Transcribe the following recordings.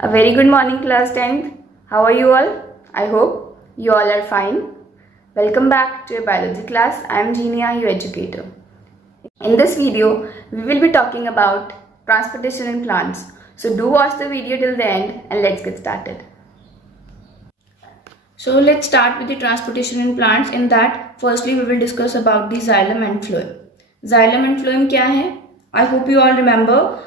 A very good morning, class 10th. How are you all? I hope you all are fine. Welcome back to your biology class. I am Genia, your educator. In this video, we will be talking about transportation in plants. So do watch the video till the end and let's get started. So let's start with the transportation in plants. In that, firstly we will discuss about the xylem and phloem. Xylem and phloem क्या है? I hope you all remember.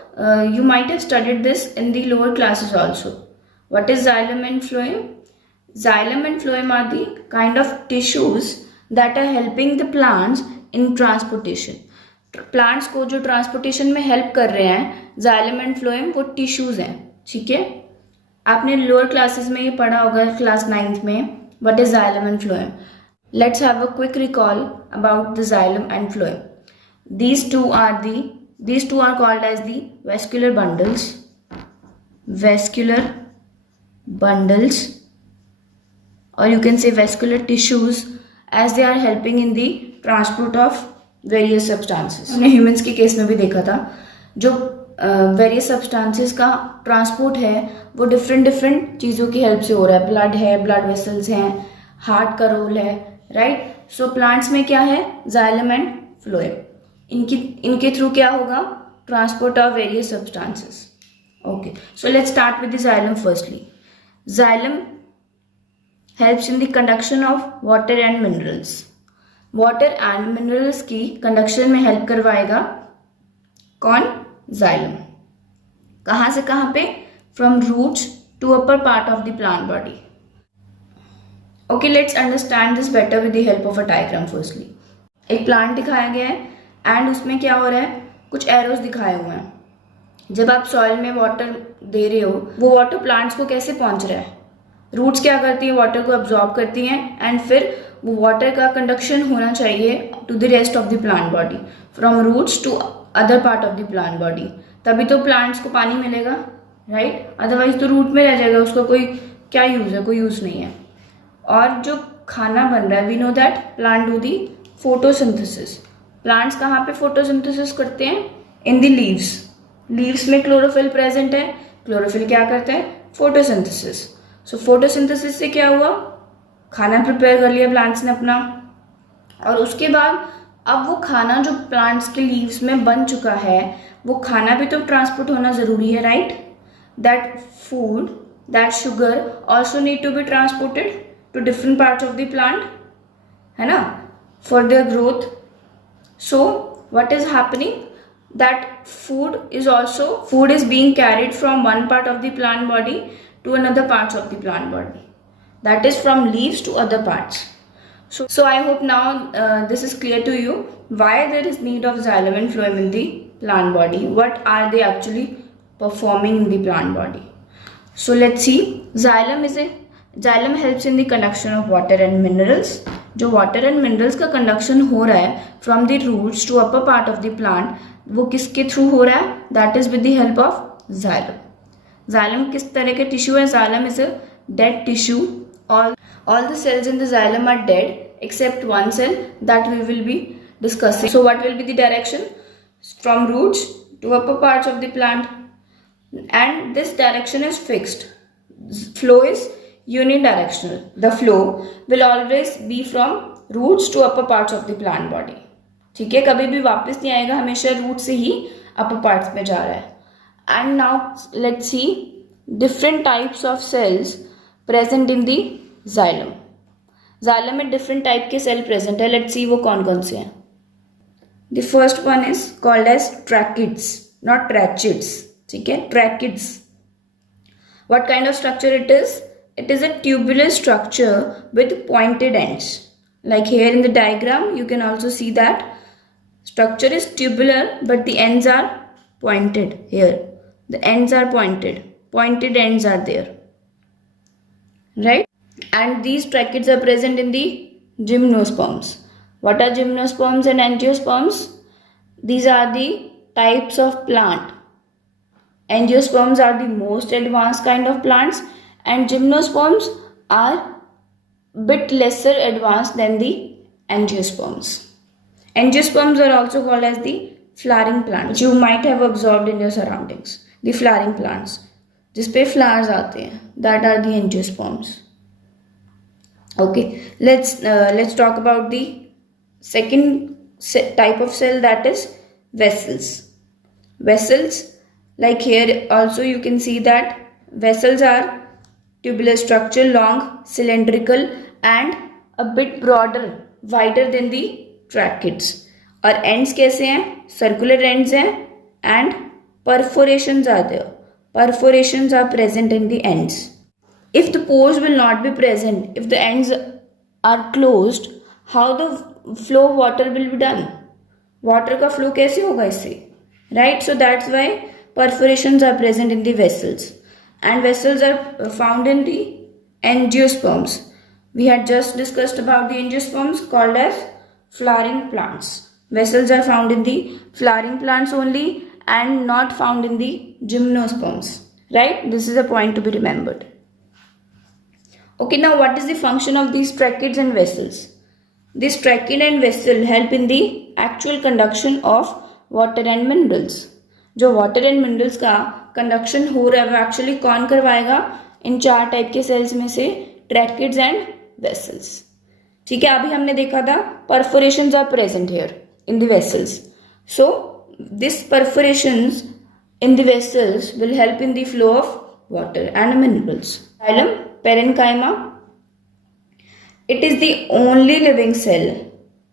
You might have studied this in the lower classes also. What is xylem and phloem? Xylem and phloem are the kind of tissues that are helping the plants in transportation. Plants को जो transportation में help कर रहे हैं xylem and phloem वो tissues हैं. ठीक है, आपने लोअर क्लासेस में ये पढ़ा होगा क्लास 9th में. What is xylem and phloem? Let's have a quick recall about the xylem and phloem. These two are called as the vascular bundles, or you can say vascular tissues, as they are helping in the transport of various substances. हमने humans के case में भी देखा था जो various substances का transport है वो डिफरेंट चीज़ों की हेल्प से हो रहा है. ब्लड है, ब्लड वेसल्स हैं, हार्ट का रोल है, राइट. सो प्लांट्स में क्या है? Xylem and phloem. इनके थ्रू क्या होगा? Transport of various substances. Okay, so let's start with the xylem. Firstly, xylem helps in the conduction of water and minerals. Water and minerals की conduction में help करवाएगा कौन? जाइलम. कहाँ से कहाँ पे? From roots to upper part of the plant body. Okay, let's understand this better with the help of a diagram. Firstly, एक plant दिखाया गया है एंड उसमें क्या हो रहा है? कुछ एरोज दिखाए हुए हैं. जब आप सॉइल में वाटर दे रहे हो, वो वाटर प्लांट्स को कैसे पहुंच रहा है? रूट्स क्या करती है? वाटर को अब्जॉर्ब करती हैं एंड फिर वो वाटर का कंडक्शन होना चाहिए to the rest of the plant body, from roots to other part of the plant body. तभी तो प्लांट्स को पानी मिलेगा, राइट. अदरवाइज तो रूट में रह जाएगा, उसका कोई क्या यूज है? कोई यूज नहीं है. और जो खाना बन रहा है, we know that plant do the photosynthesis. Plants कहाँ पे फोटोसिंथेसिस करते हैं? In the leaves. लीव्स में क्लोरोफिल प्रेजेंट है. क्लोरोफिल क्या करता है? फोटोसिंथेसिस. सो फोटोसिंथेसिस से क्या हुआ? खाना प्रिपेयर कर लिया प्लांट्स ने अपना, और उसके बाद अब वो खाना जो प्लांट्स के लीव्स में बन चुका है, वो खाना भी तो ट्रांसपोर्ट होना ज़रूरी है, right. That food, that sugar also need to be transported to different parts of the plant, है ना, for their growth. So what is happening? That food is being carried from one part of the plant body to another parts of the plant body. That is from leaves to other parts. So I hope now this is clear to you why there is need of xylem and phloem in the plant body. What are they actually performing in the plant body? So let's see. Xylem helps in the conduction of water and minerals. जो water and minerals का conduction हो रहा है from the roots to upper part of the plant, वो किसके through हो रहा है? That is with the help of xylem. Xylem किस तरह के टिश्यू है? Xylem is a dead tissue. All the cells in the xylem are dead except one cell that we will be discussing. So what will be the direction? From roots to upper parts of the plant, and this direction is fixed. Flow is unidirectional. The flow will always be from roots to upper parts of the plant body. ठीक है, कभी भी वापस नहीं आएगा, हमेशा root से ही अपर parts में जा रहा है. And now let's see different types of cells present in the xylem. Xylem में डिफरेंट टाइप के सेल प्रेजेंट है. लेट्स सी वो कौन कौन से हैं. The first one is called as tracheids, not tracheids. ठीक है, tracheids. What kind of structure it is? It is a tubular structure with pointed ends. Like here in the diagram, you can also see that structure is tubular, but the ends are pointed. Here, the ends are pointed. Pointed ends are there, right? And these tracheids are present in the gymnosperms. What are gymnosperms and angiosperms? These are the types of plant. Angiosperms are the most advanced kind of plants, and gymnosperms are bit lesser advanced than the angiosperms. Angiosperms are also called as the flowering plants, which you might have observed in your surroundings. The flowering plants. जिसपे flowers आते हैं, that are the angiosperms. Okay, let's talk about the second type of cell, that is vessels. Vessels, like here also you can see that vessels are tubular structure, long, cylindrical and a bit broader, wider than the tracheids. और ends कैसे हैं? Circular ends हैं and perforations are there. Perforations are present in the ends. If the pores will not be present, if the ends are closed, how the flow of water will be done? Water का flow कैसे होगा इससे? Right? So that's why perforations are present in the vessels. And vessels are found in the angiosperms. We had just discussed about the angiosperms called as flowering plants. Vessels are found in the flowering plants only and not found in the gymnosperms. Right? This is a point to be remembered. Okay, now what is the function of these tracheids and vessels? This trachid and vessel help in the actual conduction of water and minerals. जो water and minerals का conduction हो रहा है वो actually कौन करवाएगा? इन 4 type के cells में से tracheids and vessels. ठीक है, अभी हमने देखा था perforations are present here in the vessels. So this perforations in the vessels will help in the flow of water and minerals. Xylem, parenchyma, it is the only living cell.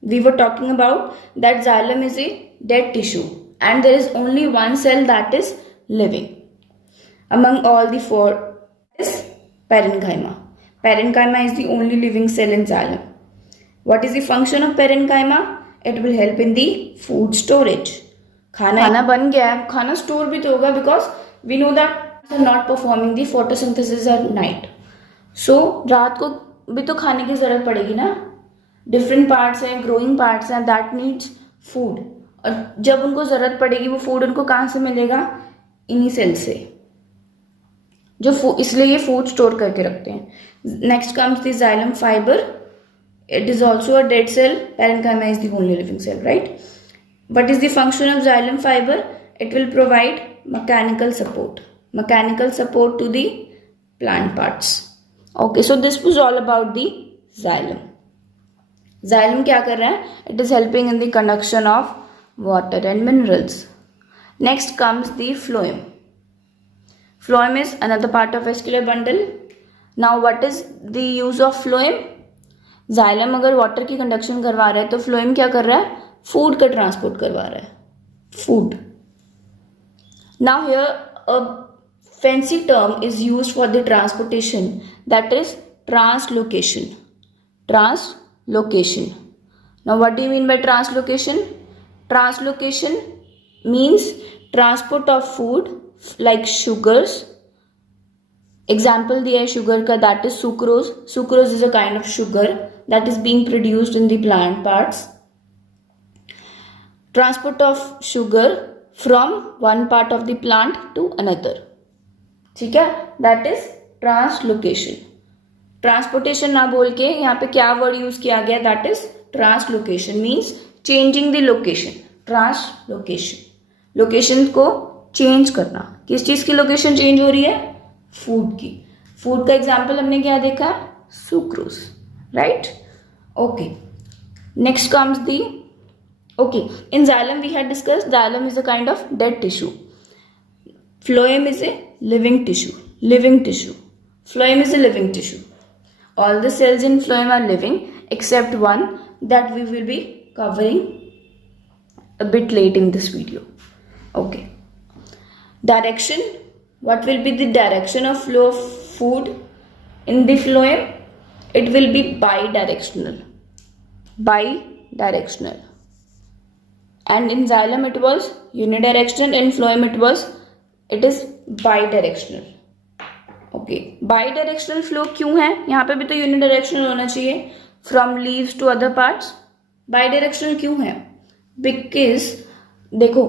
We were talking about that xylem is a dead tissue and there is only one cell that is living among all the 4 is parenchyma. Parenchyma is the only living cell in xylem. What is the function of parenchyma? It will help in the food storage. खाना बन गया है, खाना store भी तो होगा because we know that are not performing the photosynthesis at night. सो रात को भी तो खाने की ज़रूरत पड़ेगी ना. डिफरेंट पार्ट्स हैं, ग्रोइंग पार्ट्स हैं, दैट नीड्स फूड. और जब उनको ज़रूरत पड़ेगी वो फूड उनको कहाँ से मिलेगा? इन्हीं सेल से, जो इसलिए ये फूड स्टोर करके रखते हैं. Next comes the xylem fibre. It is also a dead cell. Parenchyma is the only living cell, right? What is the function of xylem fibre? It will provide mechanical support. Mechanical support to the plant parts. Okay, so this was all about the xylem. Xylem क्या कर रहा है? It is helping in the conduction of water and minerals. Next comes the phloem. Phloem is another part of vascular bundle. Now what is the use of phloem? Xylem अगर water की conduction करवा रहा है तो phloem क्या कर रहा है? Food का transport करवा रहा है. Food. Now here a fancy term is used for the transportation, that is translocation. Translocation. Now what do you mean by translocation? Translocation means transport of food like sugars. Example दिया है sugar का, that is sucrose. Sucrose is a kind of sugar that is being produced in the plant parts. Transport of sugar from one part of the plant to another. ठीक है, that is translocation. Transportation ना बोल के यहाँ पे क्या word use किया गया? That is translocation. Means changing the location. Translocation, location को चेंज करना. किस चीज की लोकेशन चेंज हो रही है? फूड की. फूड का एग्जाम्पल हमने क्या देखा? Sucrose, right? Okay, next comes the. Okay, in xylem we had discussed xylem is a kind of dead tissue. Phloem is a living tissue. Phloem is a living tissue. All the cells in phloem are living except one that we will be covering a bit late in this video. Okay. Direction. What will be the direction of flow of food in the phloem? It will be bidirectional. Bidirectional. And in xylem it was unidirectional. In phloem it is bidirectional. Okay, bidirectional flow क्यों है? यहाँ पे भी तो unidirectional होना चाहिए. From leaves to other parts. Bidirectional क्यों है? बिकॉज देखो,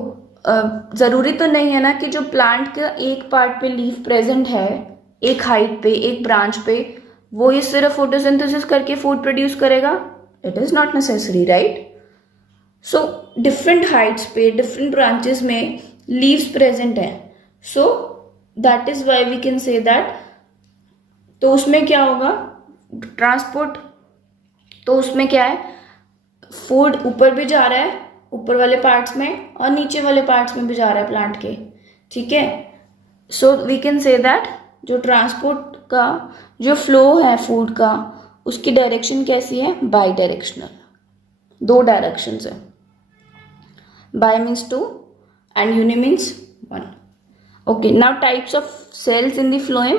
ज़रूरी तो नहीं है ना कि जो प्लांट का एक पार्ट पे लीफ प्रेजेंट है, एक हाइट पे, एक ब्रांच पे, वो ही सिर्फ फोटोसिंथेसिस करके फूड प्रोड्यूस करेगा. It is not necessary, right? So different heights पे, डिफरेंट ब्रांचेस में लीव्स प्रेजेंट हैं. So that is why we can say that. तो उसमें क्या होगा, ट्रांसपोर्ट, तो उसमें क्या है, फूड ऊपर भी जा रहा है, ऊपर वाले पार्ट्स में, और नीचे वाले पार्ट्स में भी जा रहा है प्लांट के, ठीक है। So we can say that जो ट्रांसपोर्ट का जो फ्लो है फूड का, उसकी डायरेक्शन कैसी है, बाई डायरेक्शनल, दो डायरेक्शंस है। Bi means two and uni means one. Okay, now types of cells in the phloem.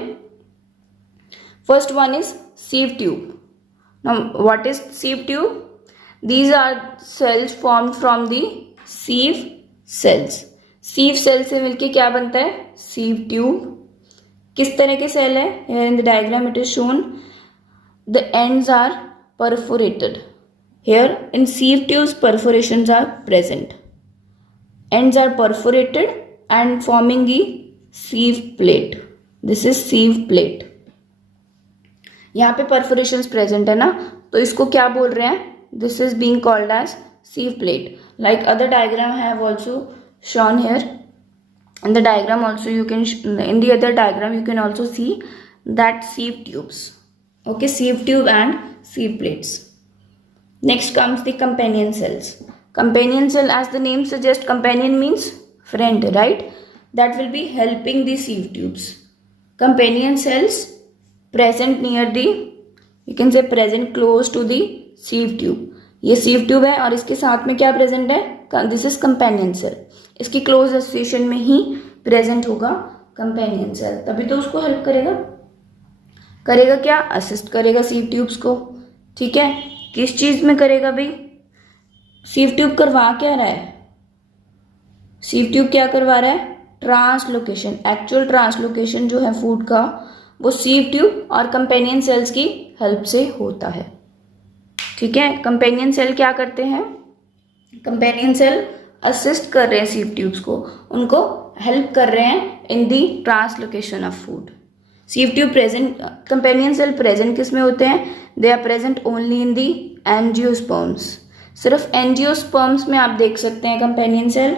First one is sieve tube. Now what is sieve tube? These are cells formed from the sieve cells. sieve cell से मिलके क्या बनता है, sieve tube. किस तरह के cell है, here in the diagram it is shown the ends are perforated. Here in sieve tubes perforations are present. Ends are perforated and forming the sieve plate. This is sieve plate. यहाँ पे perforations present है ना, तो इसको क्या बोल रहे हैं, this is being called as sieve plate. Like other diagram I have also shown here. In the diagram also you can, in the other diagram you can also see that sieve tubes. Okay, sieve tube and sieve plates. Next comes the companion cells. Companion cell, as the name suggests, companion means friend, right? That will be helping the sieve tubes. Companion cells present near the, you can say present close to the sieve tube. ये sieve tube है और इसके साथ में क्या present है, this is companion cell. इसकी close association में ही present होगा companion cell, तभी तो उसको help करेगा। करेगा क्या, assist करेगा sieve tubes को, ठीक है। किस चीज में करेगा भाई, sieve tube करवा क्या रहा है, sieve tube क्या करवा रहा है, ट्रांसलोकेशन। एक्चुअल ट्रांसलोकेशन जो है फूड का, वो sieve ट्यूब और कंपेनियन सेल्स की हेल्प से होता है, ठीक है। कंपेनियन सेल क्या करते हैं, कंपेनियन सेल असिस्ट कर रहे हैं sieve ट्यूब्स को, उनको हेल्प कर रहे हैं in the translocation of food. sieve tube present, companion cell present किस में होते हैं, they are present only in the angiosperms. सिर्फ एंजियोस्पर्म्स में आप देख सकते हैं companion cell.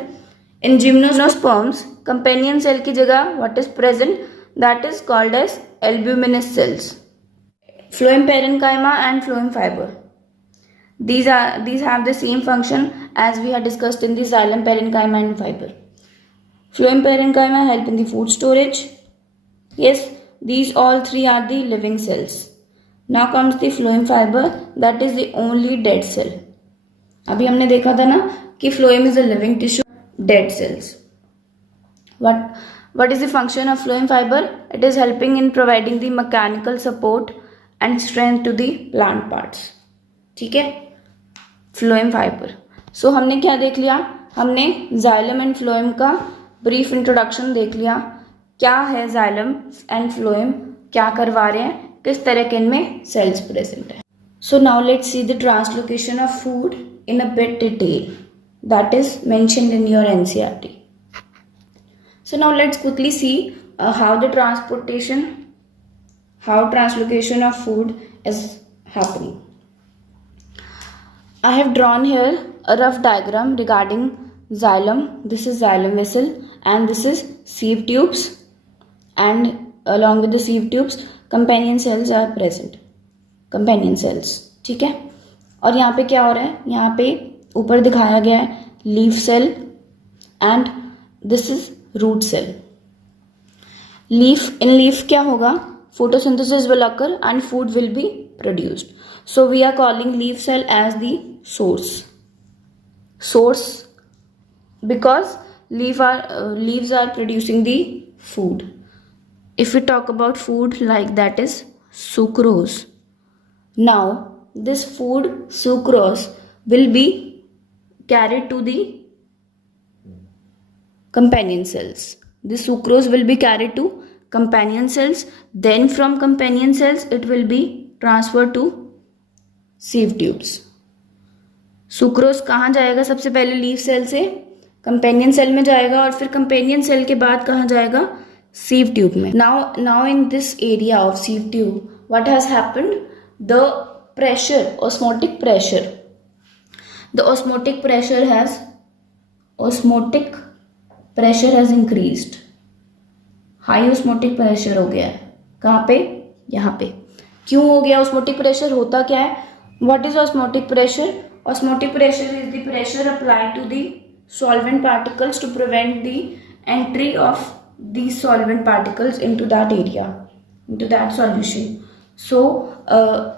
In gymnosperms companion cell की जगह what is present, that is called as albuminous cells. Phloem parenchyma and phloem fibre, these have the same function as we had discussed in the xylem parenchyma and fiber. Phloem parenchyma help in the food storage. Yes, these all three are the living cells. Now comes the phloem fiber, that is the only dead cell. अभी हमने देखा था ना कि phloem is a living tissue, dead cells. What is the function of phloem fiber? It is helping in providing the mechanical support and strength to the plant parts. ठीक है, phloem fiber. So हमने क्या देख लिया, हमने xylem and phloem का brief introduction देख लिया। क्या है xylem and phloem, क्या करवा रहे हैं, किस तरह के इनमें cells present है। So now let's see the translocation of food in a bit detail that is mentioned in your NCERT. So now let's quickly see how translocation of food is happening. I have drawn here a rough diagram regarding xylem. This is xylem vessel and this is sieve tubes, and along with the sieve tubes companion cells are present, companion cells, ठीक है। और यहाँ पे क्या हो रहा है, यहाँ पे ऊपर दिखाया गया है leaf cell and this is root cell. Leaf, in leaf क्या होगा, photosynthesis will occur and food will be produced. So we are calling leaf cell as the source because leaves are producing the food. If we talk about food, like that is sucrose. Now this food sucrose will be carried to the companion cells. The sucrose will be carried to companion cells, then from companion cells it will be transferred to sieve tubes. Sucrose कहाँ जाएगा, सबसे पहले leaf cell से companion cell में जाएगा और फिर companion cell के बाद कहाँ जाएगा, sieve tube में. Now in this area of sieve tube, what has happened? The pressure, osmotic pressure has increased. High osmotic pressure हो गया है। कहाँ पे? यहाँ पे। क्यों हो गया ऑस्मोटिक प्रेशर? होता क्या है? What is osmotic pressure? Osmotic pressure is the pressure applied to the solvent particles to prevent the entry of these solvent particles into that area, into that solution. So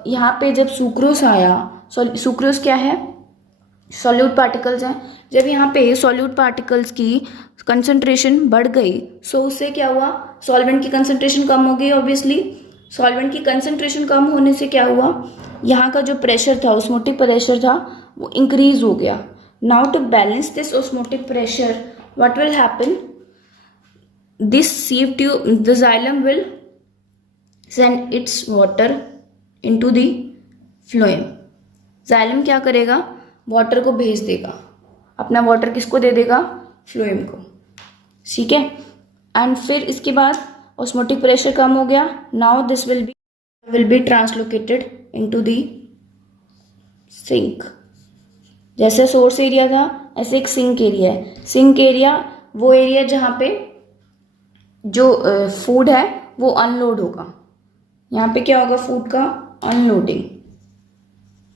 यहाँ पे जब sucrose आया, sucrose क्या है? Solute particles हैं। जब यहाँ पे सॉल्यूट पार्टिकल्स की कंसंट्रेशन बढ़ गई, सो उससे क्या हुआ? सॉल्वेंट की कंसंट्रेशन कम हो गई। ऑब्वियसली सॉल्वेंट की कंसंट्रेशन कम होने से क्या हुआ? यहाँ का जो प्रेशर था, ऑस्मोटिक प्रेशर था, वो इंक्रीज हो गया। Now to balance this osmotic pressure, what will happen? This sieve tube, the xylem will send its water into the phloem. xylem क्या करेगा? वाटर को भेज देगा। अपना वाटर किसको दे देगा? फ्लोएम को। ठीक है। एंड फिर इसके बाद ऑस्मोटिक प्रेशर कम हो गया। Now this will be translocated into the sink. जैसे सोर्स एरिया था, ऐसे एक सिंक एरिया है। सिंक एरिया वो एरिया जहाँ पे जो फूड है वो अनलोड होगा। यहाँ पे क्या होगा? फूड का अनलोडिंग,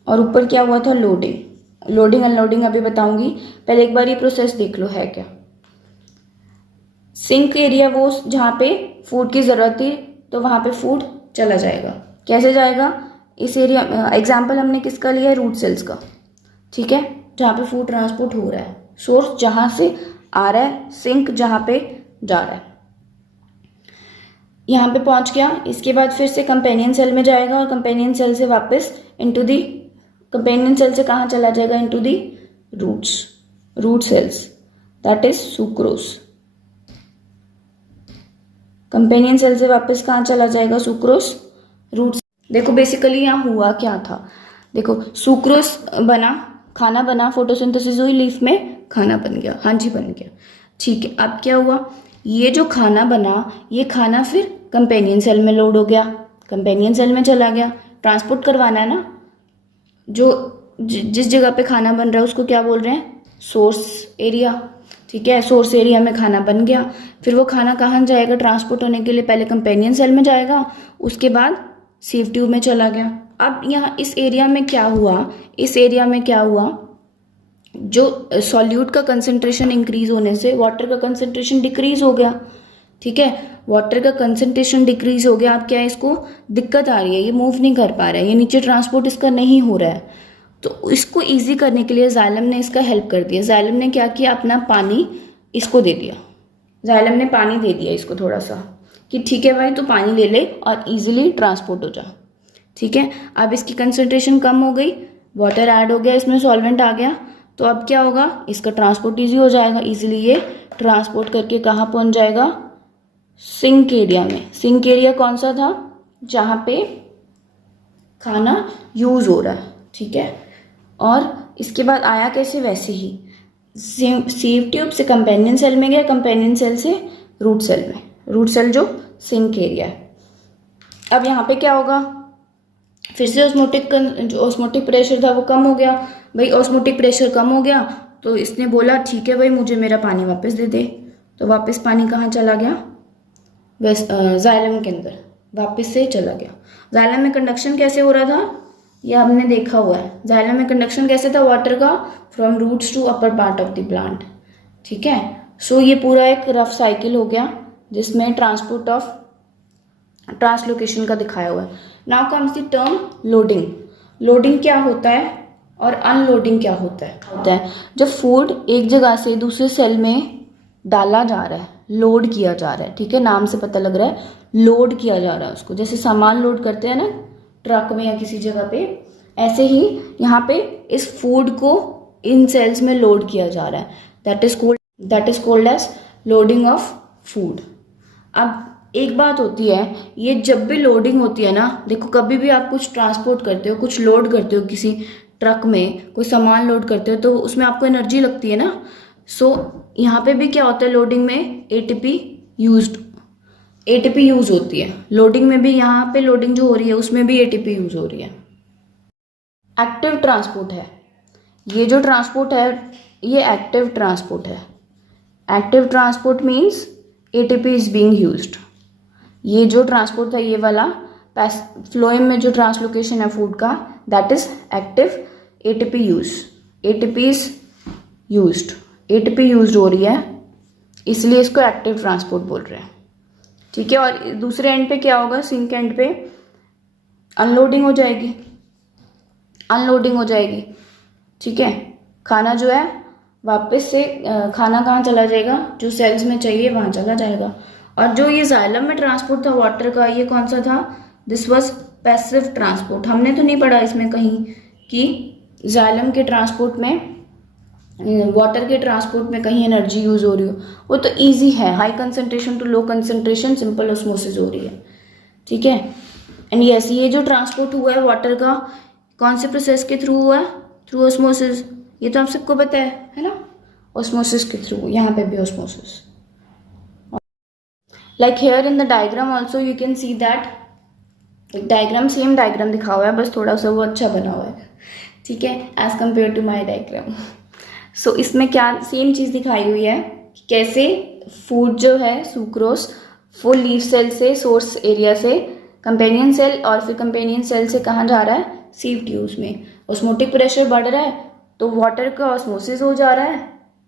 और ऊपर क्या हुआ था? लोडिंग। लोडिंग अनलोडिंग अभी बताऊंगी, पहले एक बार ये प्रोसेस देख लो है क्या। सिंक एरिया वो जहाँ पे फूड की जरूरत थी, तो वहां पे फूड चला जाएगा। कैसे जाएगा? इस एरिया, एग्जाम्पल हमने किसका लिया है? रूट सेल्स का। ठीक है, जहाँ पे फूड ट्रांसपोर्ट हो रहा है। सोर्स जहां से आ रहा है, सिंक जहाँ पे जा रहा है, यहाँ पे पहुंच गया। इसके बाद फिर से कंपेनियन सेल में जाएगा, और कंपेनियन सेल से वापस इनटू दी, कंपेनियन सेल से कहाँ चला जाएगा? Into the roots, root cells, that is sucrose. Companion cell से वापस कहाँ चला जाएगा? Sucrose, roots. देखो बेसिकली यहाँ हुआ क्या था? देखो सुक्रोज बना, खाना बना, फोटोसिंथेसिस हुई, लीफ में खाना बन गया। हाँ जी, बन गया। ठीक है, अब क्या हुआ? ये जो खाना बना, ये खाना फिर कंपेनियन सेल में लोड हो गया, कंपेनियन सेल में चला गया। ट्रांसपोर्ट करवाना है ना, जो जिस जगह पे खाना बन रहा है उसको क्या बोल रहे हैं? Source area. ठीक है, सोर्स एरिया में खाना बन गया। फिर वो खाना कहाँ जाएगा ट्रांसपोर्ट होने के लिए? पहले कंपेनियन सेल में जाएगा, उसके बाद सीव ट्यूब में चला गया। अब यहाँ इस एरिया में क्या हुआ? इस एरिया में क्या हुआ? जो सॉल्यूट का कंसंट्रेशन इंक्रीज होने से वाटर का कंसंट्रेशन डिक्रीज हो गया। ठीक है, वाटर का कंसंट्रेशन डिक्रीज हो गया। अब क्या है? इसको दिक्कत आ रही है, ये मूव नहीं कर पा रहा है, ये नीचे ट्रांसपोर्ट इसका नहीं हो रहा है। तो इसको इजी करने के लिए जाइलम ने इसका हेल्प कर दिया। जाइलम ने क्या किया? अपना पानी इसको दे दिया। जाइलम ने पानी दे दिया इसको थोड़ा सा, कि ठीक है भाई, तू पानी ले ले और इजीली ट्रांसपोर्ट हो जा। ठीक है, अब इसकी कंसंट्रेशन कम हो गई, वाटर ऐड हो गया, इसमें सॉल्वेंट आ गया, तो अब क्या होगा? इसका ट्रांसपोर्ट ईजी हो जाएगा। इजीली ये ट्रांसपोर्ट करके कहाँ पहुंच जाएगा? सिंक एरिया में। सिंक एरिया कौन सा था? जहाँ पे खाना यूज हो रहा है। ठीक है, और इसके बाद आया कैसे? वैसे ही सीव ट्यूब से कंपेनियन सेल में गया, कंपेनियन सेल से रूट सेल में, रूट सेल जो सिंक एरिया है। अब यहाँ पे क्या होगा? फिर से जो ऑस्मोटिक प्रेशर था वो कम हो गया। भाई ऑस्मोटिक प्रेशर कम हो गया, तो इसने बोला ठीक है भाई, मुझे मेरा पानी वापस दे दे। तो वापस पानी कहाँ चला गया? जाइलम के अंदर वापस से चला गया। जाइलम में कंडक्शन कैसे हो रहा था? ये हमने देखा हुआ है। जाइलम में कंडक्शन कैसे था वाटर का? From roots to upper part of the plant. ठीक है, सो ये पूरा एक रफ साइकिल हो गया जिसमें ट्रांसपोर्ट ऑफ ट्रांसलोकेशन का दिखाया हुआ है। Now comes the term loading. Loading क्या होता है और अनलोडिंग क्या होता है? जब फूड एक जगह से दूसरे सेल में डाला जा रहा है, लोड किया जा रहा है। ठीक है, नाम से पता लग रहा है लोड किया जा रहा है उसको। जैसे सामान लोड करते हैं ना ट्रक में या किसी जगह पे, ऐसे ही यहाँ पे इस फूड को इन सेल्स में लोड किया जा रहा है। That is called as loading of food. अब एक बात होती है, ये जब भी लोडिंग होती है ना, देखो कभी भी आप कुछ ट्रांसपोर्ट करते हो, कुछ लोड करते हो, किसी ट्रक में कोई सामान लोड करते हो, तो उसमें आपको एनर्जी लगती है ना। सो यहाँ पे भी क्या होता है? लोडिंग में एटीपी यूज होती है। लोडिंग में भी, यहाँ पे लोडिंग जो हो रही है उसमें भी एटीपी यूज हो रही है। एक्टिव ट्रांसपोर्ट है ये, जो ट्रांसपोर्ट है ये एक्टिव ट्रांसपोर्ट है। Active transport means ATP is being used. ये जो ट्रांसपोर्ट था, ये वाला फ्लोएम में जो ट्रांसलोकेशन है फूड का, that is active ATP use. ATP is used, ATP used हो रही है, इसलिए इसको एक्टिव ट्रांसपोर्ट बोल रहे हैं। ठीक है, और दूसरे एंड पे क्या होगा, सिंक एंड पे अनलोडिंग हो जाएगी, अनलोडिंग हो जाएगी। ठीक है, खाना जो है वापस से खाना कहाँ चला जाएगा, जो सेल्स में चाहिए वहाँ चला जाएगा। और जो ये जाइलम में ट्रांसपोर्ट था वाटर का, ये कौन सा था, दिस वाज पैसिव ट्रांसपोर्ट। हमने तो नहीं पढ़ा इसमें कहीं कि जाइलम के ट्रांसपोर्ट में, वाटर के ट्रांसपोर्ट में कहीं एनर्जी यूज हो रही हो। वो तो इजी है, high concentration to low concentration, simple osmosis हो रही है। ठीक है, एंड यस, ये जो ट्रांसपोर्ट हुआ है वाटर का, कौन से प्रोसेस के थ्रू हुआ है, थ्रू ऑस्मोसिस। ये तो आप सबको पता है ना, ऑस्मोसिस के थ्रू, यहाँ पे भी osmosis. Like here in the diagram also you can see that diagram, same diagram दिखा हुआ है, बस थोड़ा सा वो अच्छा बना हुआ है। ठीक है, as compare to my diagram. So इसमें क्या सेम चीज़ दिखाई हुई है कि कैसे फूड जो है सुक्रोज, वो लीफ सेल से, सोर्स एरिया से कंपेनियन सेल, और फिर कंपेनियन सेल से कहाँ जा रहा है, सीव ट्यूब्स में। ऑस्मोटिक प्रेशर बढ़ रहा है तो वाटर का ऑस्मोसिस हो जा रहा है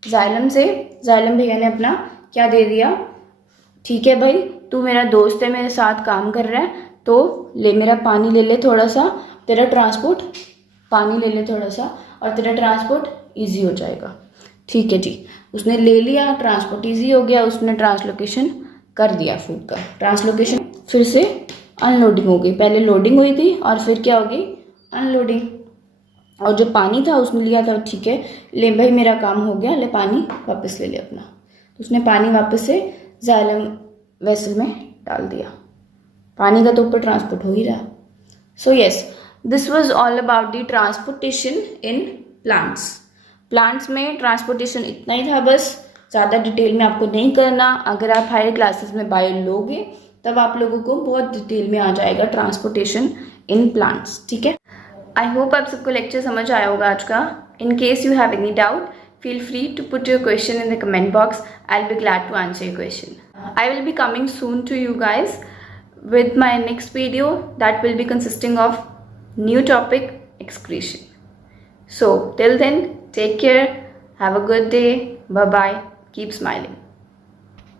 जाइलम से। जाइलम भैया ने अपना क्या दे दिया, ठीक है भाई तू मेरा दोस्त है, मेरे साथ काम कर रहा है, तो ले मेरा पानी ले ले थोड़ा सा, तेरा ट्रांसपोर्ट, पानी ले ले थोड़ा सा और तेरा ट्रांसपोर्ट इजी हो जाएगा। ठीक है जी, उसने ले लिया, ट्रांसपोर्ट इजी हो गया, उसने ट्रांसलोकेशन कर दिया फूड का। ट्रांसलोकेशन फिर से अनलोडिंग हो गई, पहले लोडिंग हुई थी और फिर क्या हो गई, अनलोडिंग। और जो पानी था उसने लिया था, ठीक है ले भाई मेरा काम हो गया, ले पानी वापस ले ले अपना। तो उसने पानी वापस से जाइलम वेसल में डाल दिया। पानी का तो ऊपर ट्रांसपोर्ट हो ही रहा। So yes, this was all about the transportation in plants. Plants में ट्रांसपोर्टेशन इतना ही था बस, ज़्यादा डिटेल में आपको नहीं करना। अगर आप हायर क्लासेस में बायो लोगे तब आप लोगों को बहुत डिटेल में आ जाएगा ट्रांसपोर्टेशन इन प्लांट्स। ठीक है, आई होप आप सबको लेक्चर समझ आया होगा आज का। In case you have any doubt, feel free to put your question in the comment box. I'll be glad to answer your question. I will be coming soon to you guys with my next video that will be consisting of new topic, excretion. So till then, take care, have a good day, bye bye, keep smiling.